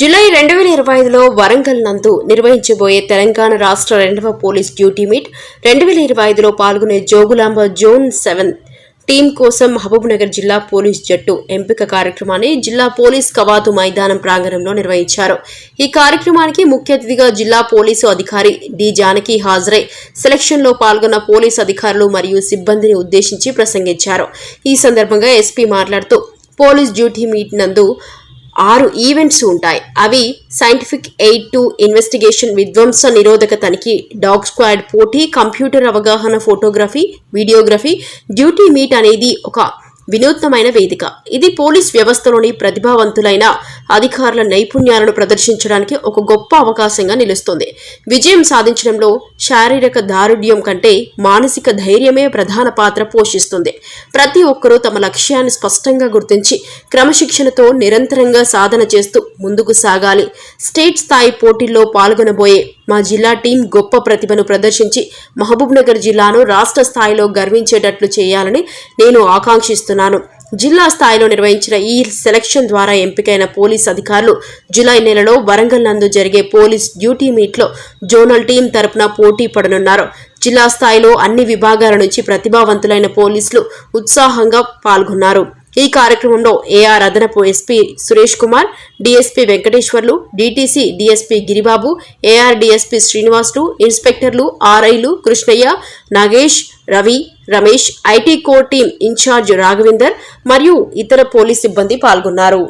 July 2025లో Warangal నందు నిర్వహించబోయే తెలంగాణ రాష్ట్ర 2వ పోలీస్ డ్యూటీ మీట్ 2025లో పాల్గొనే జోగులాంబ జోన్ 7 టీం కోసం మహబూబ్నగర్ జిల్లా పోలీస్ జట్టు ఎంపిక కార్యక్రమాన్ని జిల్లా పోలీస్ కవాతు మైదానం ప్రాంగణంలో నిర్వహించారు. ఈ కార్యక్రమానికి ముఖ్య అతిథిగా జిల్లా పోలీసు అధికారి డి జానకి హాజరై సెలక్షన్లో పాల్గొన్న పోలీసు అధికారులు మరియు సిబ్బందిని ఉద్దేశించి ప్రసంగించారు. ఈ సందర్భంగా ఎస్పీ మాట్లాడుతూ పోలీస్ డ్యూటీ మీట్ నందు 6 ఈవెంట్స్ ఉంటాయి. అవి సైంటిఫిక్ ఎయిడ్ టు ఇన్వెస్టిగేషన్, విధ్వంస నిరోధక తనిఖీ, డాగ్ స్క్వాడ్ పోటీ, కంప్యూటర్ అవగాహన, ఫోటోగ్రఫీ, వీడియోగ్రఫీ. డ్యూటీ మీట్ అనేది ఒక వినూత్నమైన వేదిక. ఇది పోలీస్ వ్యవస్థలోని ప్రతిభావంతులైన అధికారుల నైపుణ్యాలను ప్రదర్శించడానికి ఒక గొప్ప అవకాశంగా నిలుస్తుంది. విజయం సాధించడంలో శారీరక దారుఢ్యం కంటే మానసిక ధైర్యమే ప్రధాన పాత్ర పోషిస్తుంది. ప్రతి ఒక్కరూ తమ లక్ష్యాన్ని స్పష్టంగా గుర్తించి క్రమశిక్షణతో నిరంతరంగా సాధన చేస్తూ ముందుకు సాగాలి. స్టేట్ స్థాయి పోటీల్లో పాల్గొనబోయే మా జిల్లా టీం గొప్ప ప్రతిభను ప్రదర్శించి మహబూబ్నగర్ జిల్లాను రాష్ట్ర స్థాయిలో గర్వించేటట్లు చేయాలని నేను ఆకాంక్షిస్తున్నాను. జిల్లా స్థాయిలో నిర్వహించిన ఈ సెలక్షన్ ద్వారా ఎంపికైన పోలీస్ అధికారులు జూలై నెలలో వరంగల్ నందు జరిగే పోలీస్ డ్యూటీ మీట్లో జోనల్ టీం తరపున పోటీ పడనున్నారు. జిల్లా స్థాయిలో అన్ని విభాగాల నుంచి ప్రతిభావంతులైన పోలీసులు ఉత్సాహంగా పాల్గొన్నారు. ఈ కార్యక్రమంలో ఏఆర్ అదనపు SP Suresh Kumar, DSP Venkateswarlu, DTC DSP Giribabu, AR DSP Srinivasulu, ఇన్స్పెక్టర్లు ఆర్ఐలు Krishnaiah, Nagesh, Ravi, Ramesh, IT core team in-charge Raghavender మరియు ఇతర పోలీస్ సిబ్బంది పాల్గొన్నారు.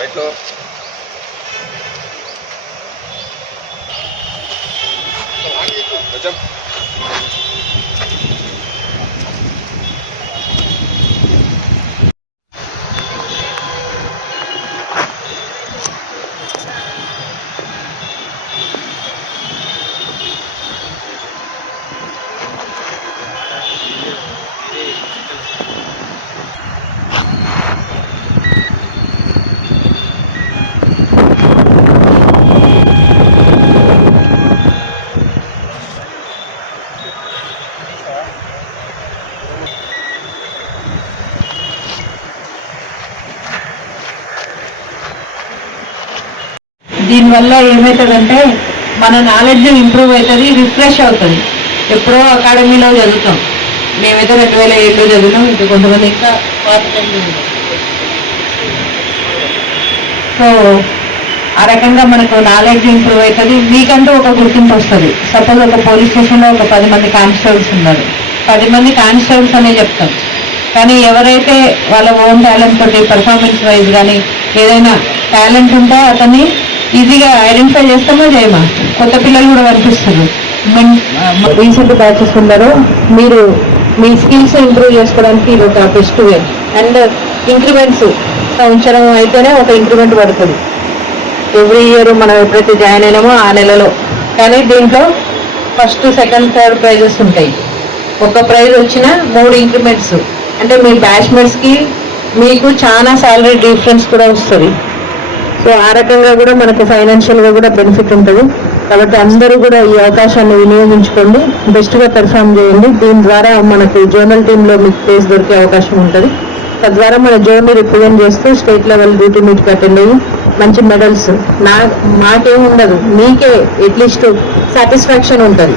Right off. Jump. దీనివల్ల ఏమవుతుందంటే మన నాలెడ్జ్ ఇంప్రూవ్ అవుతుంది, రిఫ్రెష్ అవుతుంది. ఎప్పుడో అకాడమీలో చదువుతాం, మేమైతే 2007లో చదివినాం, ఇంకా కొంతమంది ఇంకా సో ఆ రకంగా మనకు నాలెడ్జ్ ఇంప్రూవ్ అవుతుంది. మీకంటూ ఒక గుర్తింపు వస్తుంది. సపోజ్ ఒక పోలీస్ స్టేషన్లో ఒక 10 మంది కానిస్టేబుల్స్ ఉన్నారు, 10 మంది కానిస్టేబుల్స్ అనే చెప్తాం. కానీ ఎవరైతే వాళ్ళ ఓన్ టాలెంట్ తోటి పర్ఫార్మెన్స్ వైజ్ కానీ ఏదైనా టాలెంట్ ఉంటే అతన్ని ఈజీగా ఐడెంటిఫై చేస్తామో చేయమా. కొత్త పిల్లలు కూడా కనిపిస్తారు. రీసెంట్ బ్యాచెస్ ఉన్నారు, మీరు మీ స్కిల్స్ ఇంప్రూవ్ చేసుకోవడానికి ఇది ఒక బెస్ట్ వే. అండ్ ఇంక్రిమెంట్స్ ఉంచడం అయితేనే ఒక ఇంక్రిమెంట్ పడుతుంది. ఎవ్రీ ఇయర్ మనం ఎప్పుడైతే జాయిన్ అయినామో ఆ నెలలో. కానీ దీంట్లో ఫస్ట్, సెకండ్, థర్డ్ ప్రైజెస్ ఉంటాయి. ఒక ప్రైజ్ వచ్చిన 3 ఇంక్రిమెంట్స్ అంటే మీ బ్యాచ్మెంట్స్కి మీకు చాలా సాలరీ డిఫరెన్స్ కూడా వస్తుంది. సో ఆ రకంగా కూడా మనకు ఫైనాన్షియల్గా కూడా బెనిఫిట్ ఉంటుంది. కాబట్టి అందరూ కూడా ఈ అవకాశాన్ని వినియోగించుకోండి, బెస్ట్గా పెర్ఫామ్ చేయండి. దీని ద్వారా మనకు జోనల్ టీంలో మీకు ప్లేస్ దొరికే అవకాశం ఉంటుంది. తద్వారా మన జోన్ని రిప్రజెంట్ చేస్తూ స్టేట్ లెవెల్ డ్యూటీ మీట్కి అటెండ్ అయ్యి మంచి మెడల్స్ మాకేం ఉండదు, మీకే అట్లీస్ట్ సాటిస్ఫాక్షన్ ఉంటుంది.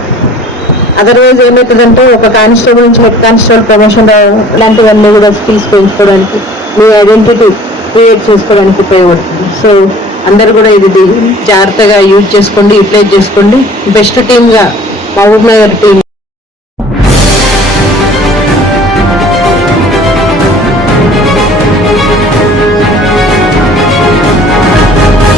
అదర్వైజ్ ఏమవుతుందంటే ఒక కానిస్టేబుల్ నుంచి హెడ్ కానిస్టేబుల్ ప్రమోషన్ ఇలాంటివన్నీ కూడా స్కిల్స్ పెంచుకోవడానికి మీ ఐడెంటిటీ క్రియేట్ చేసుకోవడానికి ఉపయోగపడుతుంది. సో అందరు కూడా ఇది జాగ్రత్తగా యూజ్ చేసుకోండి, యూటిలైజ్ చేసుకోండి. బెస్ట్ టీమ్గా మహబూబ్ నగర్ టీం